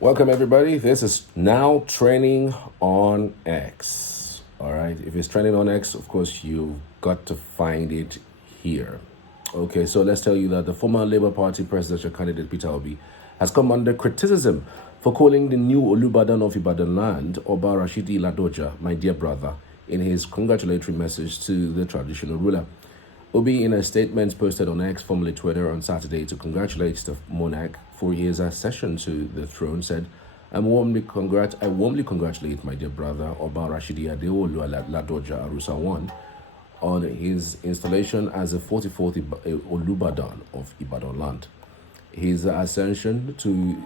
Welcome, everybody. This is now training on X. All right. If it's training on X, of course, you've got to find it here. Okay. So let's tell you that the former Labour Party presidential candidate Peter Obi has come under criticism for calling the new Olubadan of Ibadan land, Oba Rashidi Ladoja, my dear brother, in his congratulatory message to the traditional ruler. Obi, in a statement posted on X, formerly Twitter, on Saturday to congratulate the monarch for his accession to the throne, said, I warmly congratulate my dear brother, Oba Rashidi Adewolu Ladoja Arusa I, on his installation as the 44th Olubadan of Ibadan land. His ascension to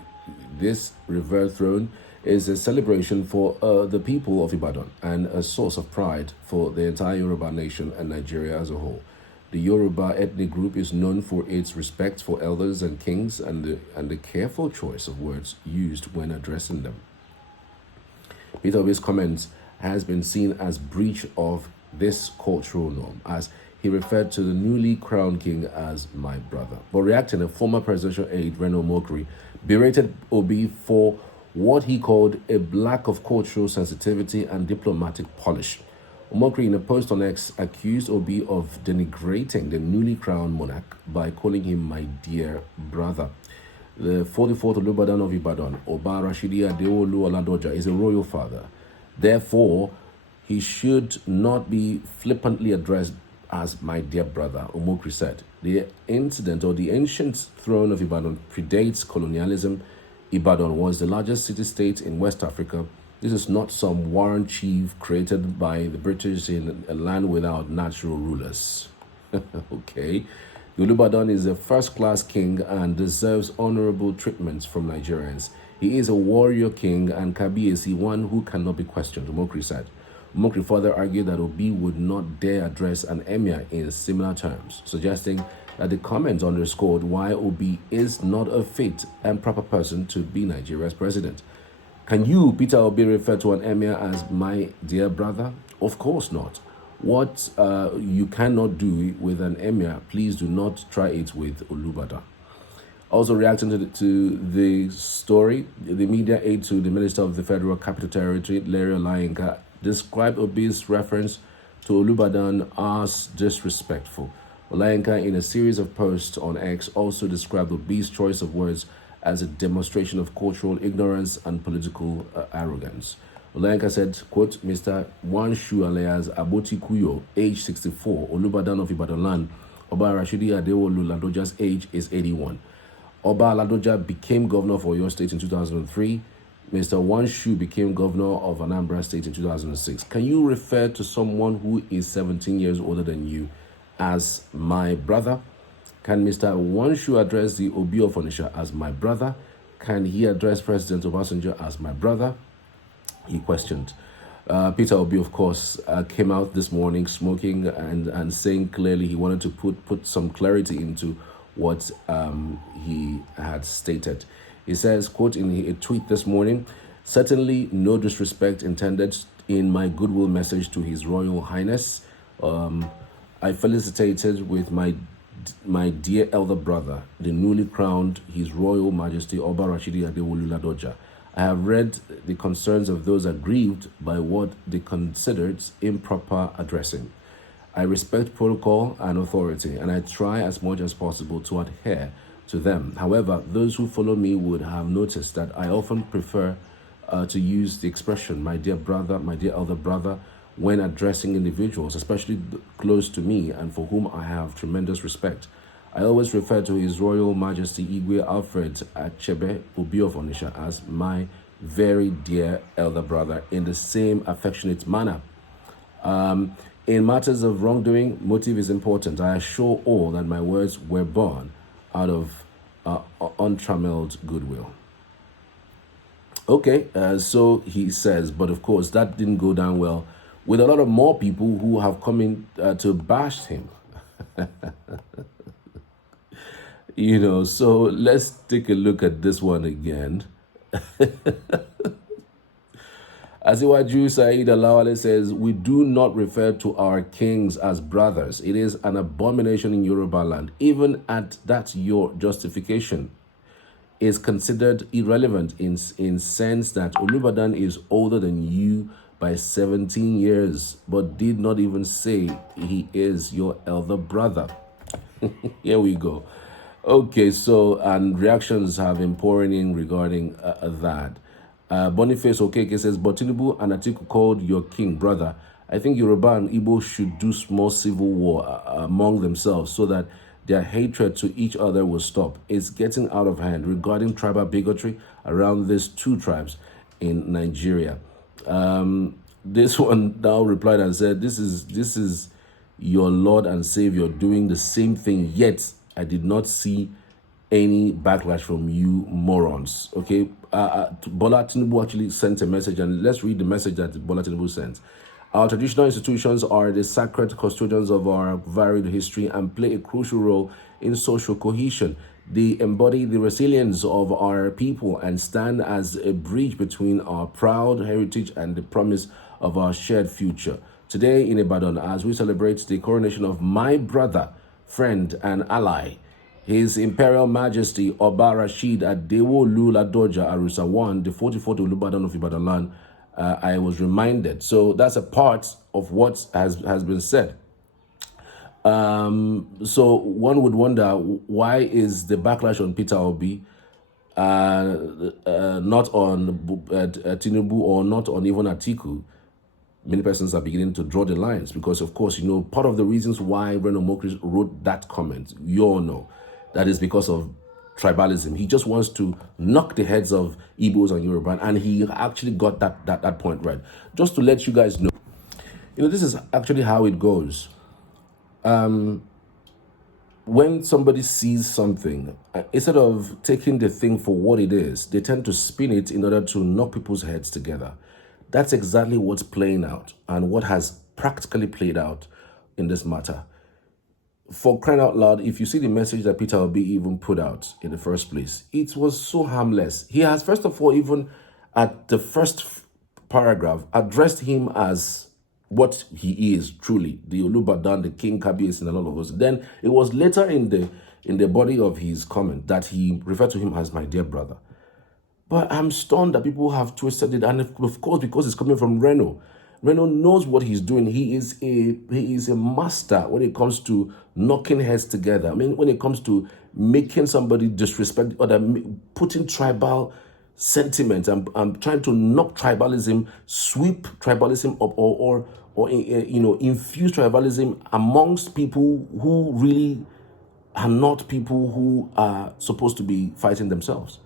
this revered throne is a celebration for the people of Ibadan and a source of pride for the entire Yoruba nation and Nigeria as a whole. The Yoruba ethnic group is known for its respect for elders and kings and the careful choice of words used when addressing them. Peter Obi's comments has been seen as breach of this cultural norm, as he referred to the newly crowned king as my brother. But reacting, a former presidential aide, Reno Mokri, berated Obi for what he called a lack of cultural sensitivity and diplomatic polish. Omokri, in a post on X, accused Obi of denigrating the newly crowned monarch by calling him my dear brother. The 44th Olubadan of Ibadan, Oba Rashidi Adewolu Ladoja, is a royal father. Therefore, he should not be flippantly addressed as my dear brother, Omokri said. The incident or the ancient throne of Ibadan predates colonialism. Ibadan was the largest city-state in West Africa. This is not some warren chief created by the British in a land without natural rulers. Okay. The Olubadan is a first-class king and deserves honorable treatments from Nigerians. He is a warrior king and Kabiyesi, one who cannot be questioned, Omokri said. Omokri further argued that Obi would not dare address an emir in similar terms, suggesting that the comment underscored why Obi is not a fit and proper person to be Nigeria's president. Can you, Peter Obi, refer to an emir as my dear brother? Of course not. What you cannot do with an emir, please do not try it with Olubadan. Also reacting to the story, the media aide to the Minister of the Federal Capital Territory, Larry Olayinka, described Obi's reference to Olubadan as disrespectful. Olayinka, in a series of posts on X, also described Obi's choice of words as a demonstration of cultural ignorance and political arrogance. Olayinka said, quote, Mr. Wanshu alias Aboti Kuyo, age 64, Olubadan of Ibadan land, Oba Rashidi Adewolu Ladoja's age is 81. Oba Ladoja became governor for Oyo State in 2003. Mr. Wanshu became governor of Anambra State in 2006. Can you refer to someone who is 17 years older than you as my brother? Can Mr. Wanshu address the Obi of Onisha as my brother? Can he address President Obasanjo as my brother? He questioned. Peter Obi, of course, came out this morning smoking and saying clearly he wanted to put some clarity into what he had stated. He says, quote, in a tweet this morning, certainly no disrespect intended in my goodwill message to His Royal Highness. I felicitated with my dear elder brother, the newly crowned His Royal Majesty Oba Rashidi Adewolu Ladoja. I have read the concerns of those aggrieved by what they considered improper addressing. I respect protocol and authority, and I try as much as possible to adhere to them. However, those who follow me would have noticed that I often prefer to use the expression, my dear brother, my dear elder brother, when addressing individuals, especially close to me and for whom I have tremendous respect. I always refer to His Royal Majesty Igwe Alfred Achebe Obi of Onisha as my very dear elder brother in the same affectionate manner. In matters of wrongdoing, motive is important. I assure all that my words were born out of untrammeled goodwill. Okay, so he says, but of course that didn't go down well with a lot of more people who have come in to bash him. So let's take a look at this one again. Asiwaju Said Alawale says, we do not refer to our kings as brothers. It is an abomination in Yoruba land. Even at that's your justification. is considered irrelevant in sense that Olubadan is older than you by 17 years, but did not even say he is your elder brother. Here we go. Okay, so and reactions have been pouring in regarding that. Boniface Okeke says, but Tinubu and Atiku called your king brother. I think Yoruba and Igbo should do small civil war among themselves so that their hatred to each other will stop. It's getting out of hand regarding tribal bigotry around these two tribes in Nigeria. This one now replied and said, this is your Lord and Savior doing the same thing, yet I did not see any backlash from you morons. Okay, Bola Tinubu actually sent a message, and let's read the message that Bola Tinubu sent. Our traditional institutions are the sacred custodians of our varied history and play a crucial role in social cohesion. They embody the resilience of our people and stand as a bridge between our proud heritage and the promise of our shared future. Today in Ibadan, as we celebrate the coronation of my brother, friend, and ally, His Imperial Majesty Oba Rashida Adewolu Ladoja Arusa I, the 44th Olubadan of Ibadan land, I was reminded. So that's a part of what has been said. So one would wonder, why is the backlash on Peter Obi not on Tinubu or not on even Atiku? Many persons are beginning to draw the lines because, of course, part of the reasons why Reno Mokri wrote that comment, you all know, that is because of tribalism. He just wants to knock the heads of Igbos and Yoruba, and he actually got that point right. Just to let you guys know, this is actually how it goes. When somebody sees something, instead of taking the thing for what it is, they tend to spin it in order to knock people's heads together. That's exactly what's playing out and what has practically played out in this matter. For crying out loud, if you see the message that Peter Obi even put out in the first place, it was so harmless. He has, first of all, even at the first paragraph, addressed him as what he is, truly, the Olubadan, the King Kabiyesi, and all of those. Then it was later in the body of his comment that he referred to him as my dear brother. But I'm stunned that people have twisted it, and of course, because it's coming from Reno. Reno knows what he's doing. He is a master when it comes to knocking heads together. I mean, when it comes to making somebody disrespect or putting tribal sentiments and trying to knock tribalism, sweep tribalism up, or infuse tribalism amongst people who really are not people who are supposed to be fighting themselves.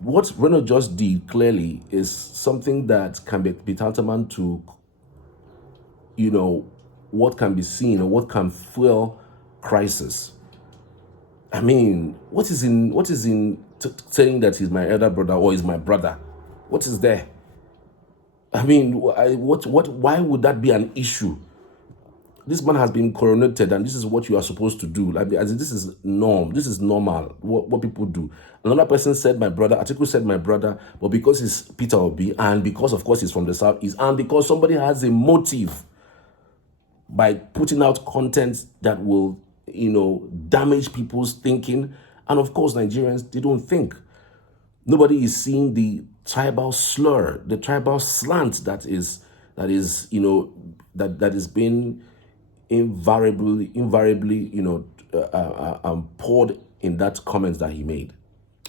What Reno just did clearly is something that can be tantamount to, what can be seen or what can fuel crisis. I mean, what is in saying that he's my elder brother or is my brother? What is there? I mean, why would that be an issue? This man has been coronated, and this is what you are supposed to do. Like, this is norm. This is normal. What people do. Another person said my brother. Atiku said my brother, but because he's Peter Obi, and because of course he's from the southeast, and because somebody has a motive by putting out content that will, damage people's thinking, and of course Nigerians, they don't think. Nobody is seeing the tribal slur, the tribal slant that is being invariably, poured in that comment that he made.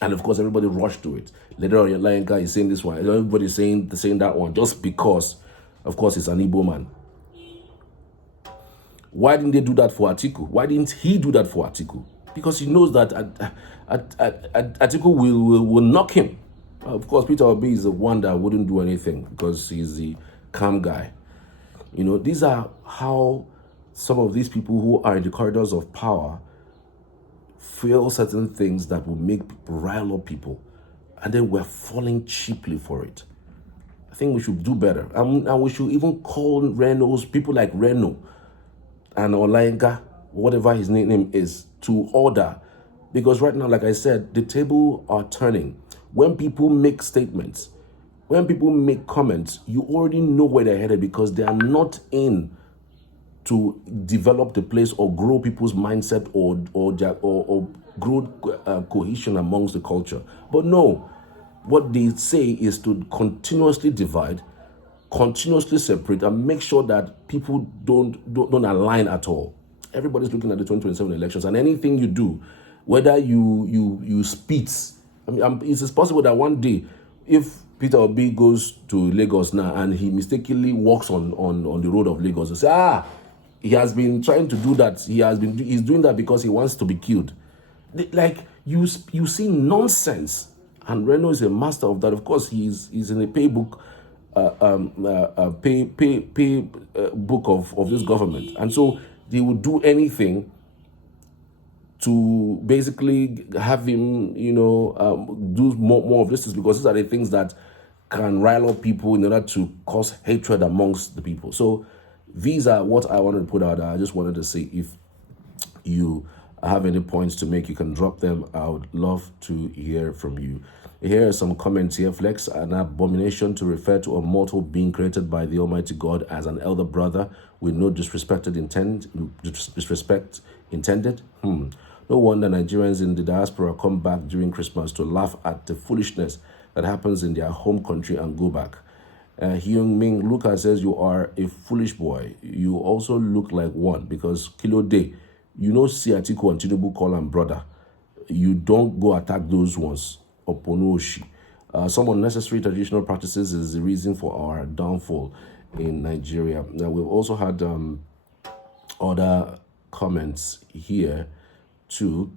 And of course, everybody rushed to it. Later on, your lion guy is saying this one. Everybody's saying that one just because, of course, it's an Igbo man. Why didn't they do that for Atiku? Why didn't he do that for Atiku? Because he knows that Atiku will knock him. Of course, Peter Obi is the one that wouldn't do anything because he's the calm guy. These are how some of these people who are in the corridors of power feel certain things that will make people rile up people, and then we're falling cheaply for it. I think we should do better, and we should even call Reno's people like Reno and Olayenga, whatever his name is, to order, because right now, like I said, the table are turning. When people make statements, when people make comments, you already know where they're headed because they are not in to develop the place or grow people's mindset or grow cohesion amongst the culture. But no, what they say is to continuously divide, continuously separate, and make sure that people don't align at all. Everybody's looking at the 2027 elections, and anything you do, whether you spit, I mean, it is possible that one day, if Peter Obi goes to Lagos now and he mistakenly walks on the road of Lagos, and say, he has been trying to do that. He's doing that because he wants to be killed. Like you see nonsense, and Reno is a master of that. Of course, he's in a paybook, book of this government, and so they would do anything to basically have him, do more of this, because these are the things that can rile up people in order to cause hatred amongst the people. So these are what I wanted to put out. I just wanted to see if you have any points to make, you can drop them. I would love to hear from you. Here are some comments here. Flex: an abomination to refer to a mortal being created by the Almighty God as an elder brother with no disrespect intended. No wonder Nigerians in the diaspora come back during Christmas to laugh at the foolishness that happens in their home country and go back. Hyung Ming Lucas says, you are a foolish boy. You also look like one, because Kilo Day, see Atiku and Tinubu call him brother. You don't go attack those ones. Oponoshi. Some unnecessary traditional practices is the reason for our downfall in Nigeria. Now, we've also had other comments here too.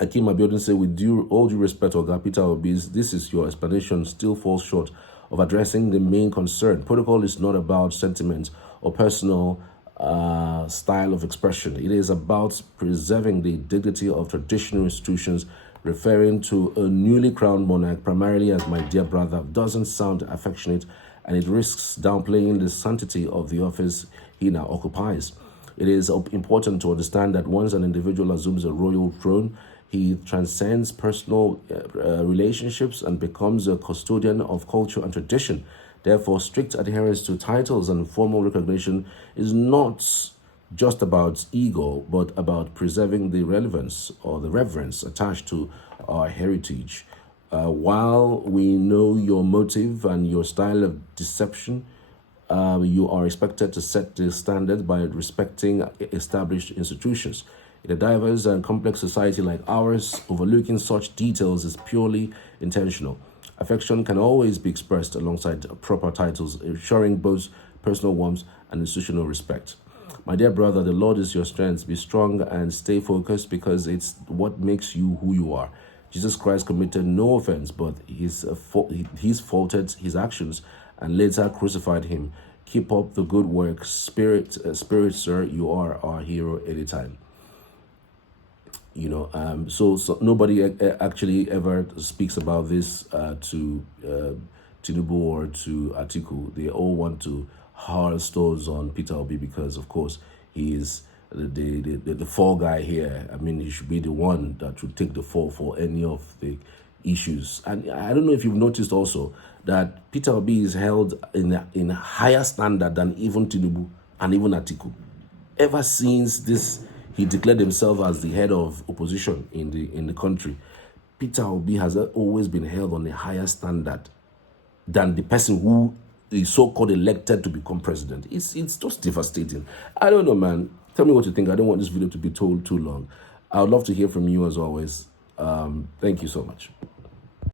Akim Abiodun said, with all due respect, Oga Peter Obi, this is your explanation still falls short of addressing the main concern. Protocol is not about sentiment or personal style of expression. It is about preserving the dignity of traditional institutions. Referring to a newly crowned monarch primarily as my dear brother doesn't sound affectionate, and it risks downplaying the sanctity of the office he now occupies. It is important to understand that once an individual assumes a royal throne, he transcends personal relationships and becomes a custodian of culture and tradition. Therefore, strict adherence to titles and formal recognition is not just about ego, but about preserving the relevance or the reverence attached to our heritage. While we know your motive and your style of deception, you are expected to set the standard by respecting established institutions. In a diverse and complex society like ours, overlooking such details is purely intentional. Affection can always be expressed alongside proper titles, ensuring both personal warmth and institutional respect. My dear brother, the Lord is your strength. Be strong and stay focused, because it's what makes you who you are. Jesus Christ committed no offense, but he's faulted his actions and later crucified him. Keep up the good work. Spirit, sir, you are our hero anytime. So nobody actually ever speaks about this to Tinubu or to Atiku. They all want to hurl stones on Peter Obi because, of course, he is the fall guy here. I mean, he should be the one that should take the fall for any of the issues. And I don't know if you've noticed also that Peter Obi is held in a higher standard than even Tinubu and even Atiku. Ever since he declared himself as the head of opposition in the country, Peter Obi has always been held on a higher standard than the person who is so-called elected to become president. It's just devastating. I don't know, man. Tell me what you think. I don't want this video to be told too long. I would love to hear from you as always. Thank you so much.